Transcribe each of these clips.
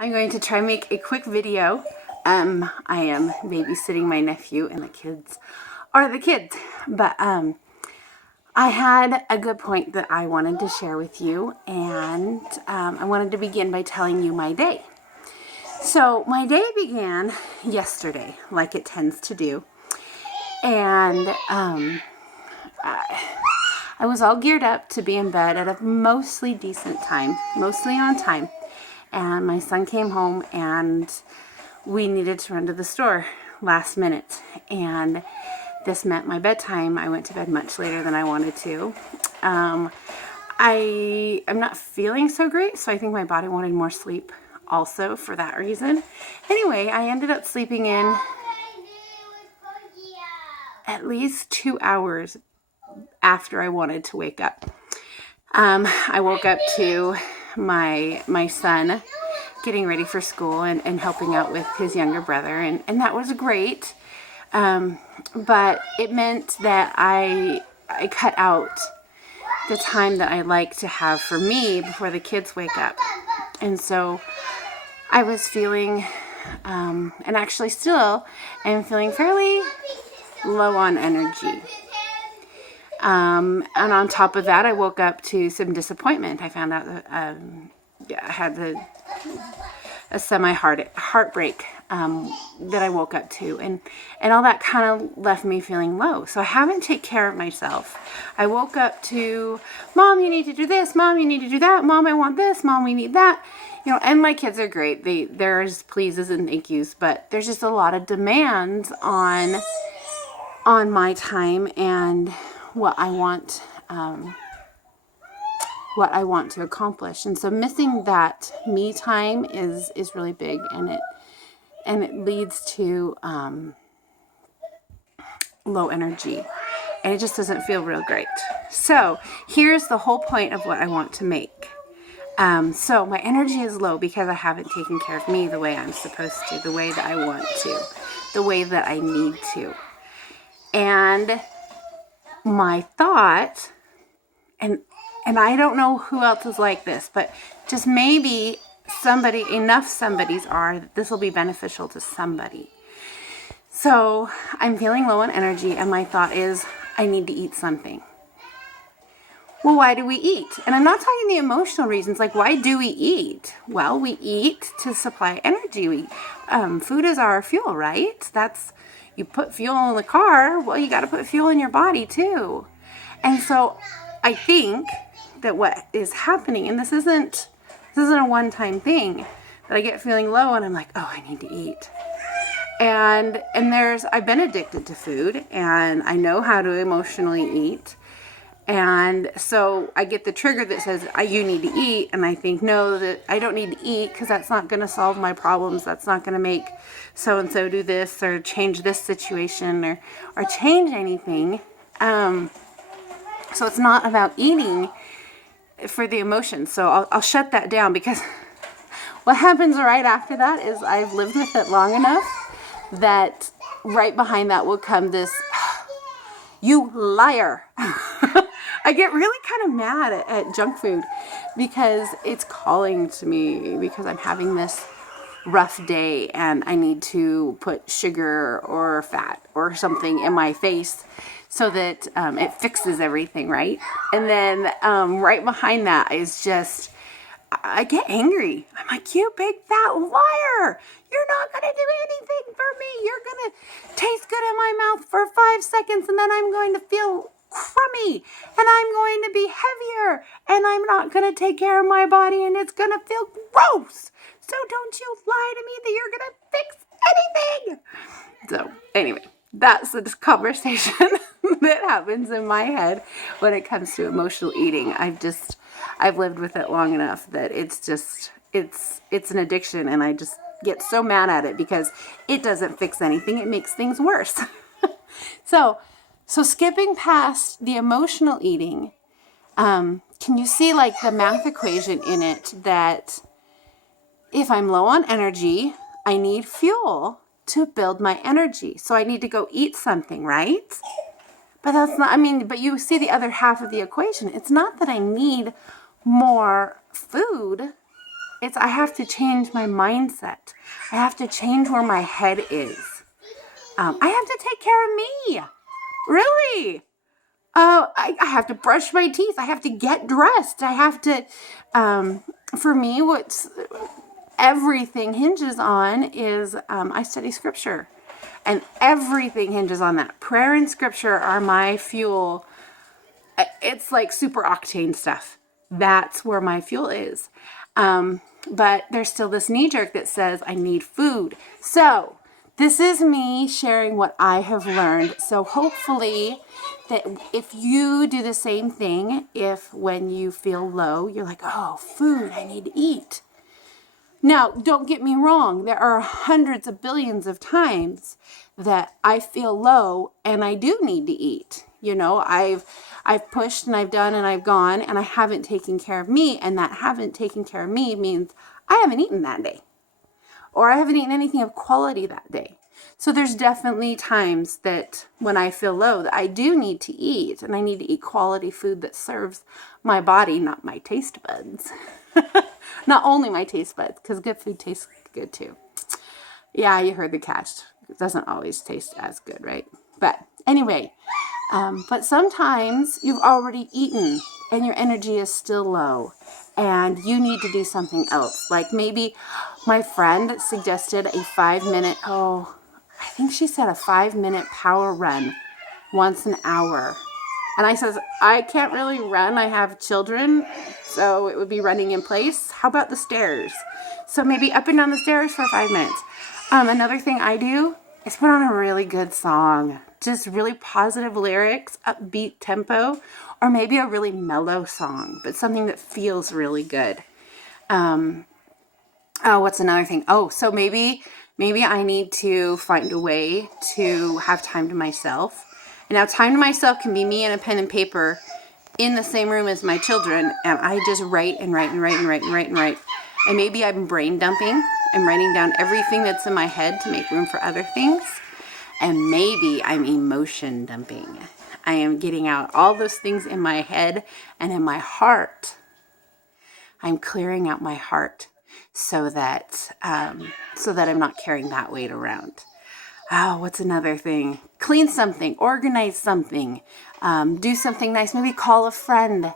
I'm going to try and make a quick video. I am babysitting my nephew and the kids are the kids. But I had a good point that I wanted to share with you, and I wanted to begin by telling you my day. So my day began yesterday, like it tends to do. And I was all geared up to be in bed at a mostly decent time, mostly on time. And my son came home and we needed to run to the store last minute. And this meant my bedtime. I went to bed much later than I wanted to. I'm not feeling so great, so I think my body wanted more sleep also for that reason. Anyway, I ended up sleeping in at least 2 hours after I wanted to wake up. I woke up to my son getting ready for school and helping out with his younger brother, and that was great. But it meant that I cut out the time that I like to have for me before the kids wake up. And so I was feeling, and actually still am feeling fairly low on energy. And on top of that, I woke up to some disappointment. I found out that I had a heartbreak that I woke up to, and all that kind of left me feeling low. So I haven't taken care of myself. I woke up to, Mom, you need to do this. Mom, you need to do that. Mom, I want this. Mom, we need that. You know, and my kids are great. There's pleases and thank yous, but there's just a lot of demands on my time and what I want to accomplish. And so missing that me time is really big, and it leads to low energy, and it just doesn't feel real great. So here's the whole point of what I want to make. So my energy is low because I haven't taken care of me the way I'm supposed to, the way that I want to, the way that I need to. And my thought, and I don't know who else is like this, but just maybe enough somebody's are that this will be beneficial to somebody. So I'm feeling low on energy, and my thought is, I need to eat something. Well, why do we eat? And I'm not talking the emotional reasons, like why do we eat? Well, we eat to supply energy. Food is our fuel, right? You put fuel in the car, well, you got to put fuel in your body too. And so I think that what is happening, and this isn't a one-time thing, that I get feeling low and I'm like, oh, I need to eat. And I've been addicted to food, and I know how to emotionally eat. And so I get the trigger that says, you need to eat. And I think, no, that I don't need to eat because that's not going to solve my problems. That's not going to make so-and-so do this or change this situation or change anything. So it's not about eating for the emotions. So I'll shut that down, because what happens right after that is I've lived with it long enough that right behind that will come this, you liar. I get really kind of mad at junk food because it's calling to me, because I'm having this rough day and I need to put sugar or fat or something in my face so that it fixes everything, right? And then right behind that is just, I get angry. I'm like, you big fat liar. You're not going to do anything for me. You're going to taste good in my mouth for 5 seconds, and then I'm going to feel crummy, and I'm going to be heavier, and I'm not going to take care of my body, and it's going to feel gross. So don't you lie to me that you're going to fix anything. So anyway, that's the conversation that happens in my head when it comes to emotional eating. I've lived with it long enough that it's an addiction, and I just get so mad at it because it doesn't fix anything. It makes things worse. So skipping past the emotional eating, can you see like the math equation in it, that if I'm low on energy, I need fuel to build my energy. So I need to go eat something, right? But that's not, but you see the other half of the equation. It's not that I need more food. I have to change my mindset. I have to change where my head is. I have to take care of me. Really? I have to brush my teeth. I have to get dressed. I have to, for me, what's everything hinges on is I study scripture. And everything hinges on that. Prayer and scripture are my fuel. It's like super octane stuff. That's where my fuel is. But there's still this knee jerk that says I need food. So this is me sharing what I have learned. So hopefully that if you do the same thing, if when you feel low, you're like, oh, food, I need to eat. Now, don't get me wrong. There are hundreds of billions of times that I feel low and I do need to eat. You know, I've pushed and I've done and I've gone and I haven't taken care of me. And that haven't taken care of me means I haven't eaten that day. Or I haven't eaten anything of quality that day. So there's definitely times that when I feel low that I do need to eat. And I need to eat quality food that serves my body, not my taste buds. Not only my taste buds, because good food tastes good too. Yeah, you heard the catch. It doesn't always taste as good, right? But anyway, but sometimes you've already eaten and your energy is still low and you need to do something else. Like maybe my friend suggested a 5-minute, I think she said a 5-minute power run once an hour. And I says, I can't really run. I have children, so it would be running in place. How about the stairs? So maybe up and down the stairs for 5 minutes. Another thing I do is put on a really good song. Just really positive lyrics, upbeat tempo, or maybe a really mellow song, but something that feels really good. What's another thing? So maybe I need to find a way to have time to myself. And now time to myself can be me and a pen and paper in the same room as my children. And I just write and write and write and write and write and write. And maybe I'm brain dumping. I'm writing down everything that's in my head to make room for other things. And maybe I'm emotion dumping. I am getting out all those things in my head and in my heart. I'm clearing out my heart so that I'm not carrying that weight around. What's another thing? Clean something, organize something, do something nice, maybe call a friend.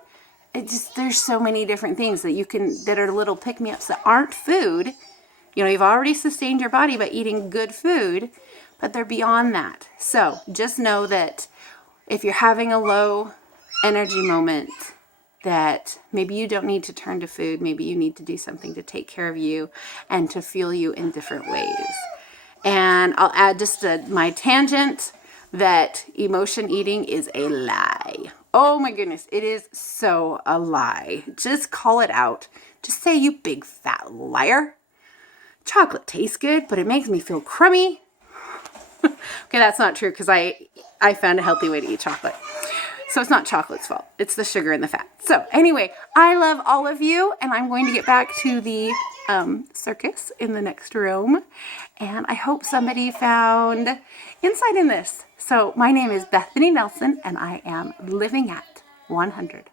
There's so many different things that are little pick-me-ups that aren't food. You know, you've already sustained your body by eating good food, but they're beyond that. So just know that if you're having a low energy moment, that maybe you don't need to turn to food. Maybe you need to do something to take care of you and to fuel you in different ways. And I'll add just my tangent that emotion eating is a lie. Oh my goodness, it is so a lie. Just call it out. Just say, you big fat liar. Chocolate tastes good, but it makes me feel crummy. Okay, that's not true because I found a healthy way to eat chocolate. So it's not chocolate's fault. It's the sugar and the fat. So anyway, I love all of you, and I'm going to get back to the circus in the next room. And I hope somebody found insight in this. So my name is Bethany Nelson, and I am living at 100%.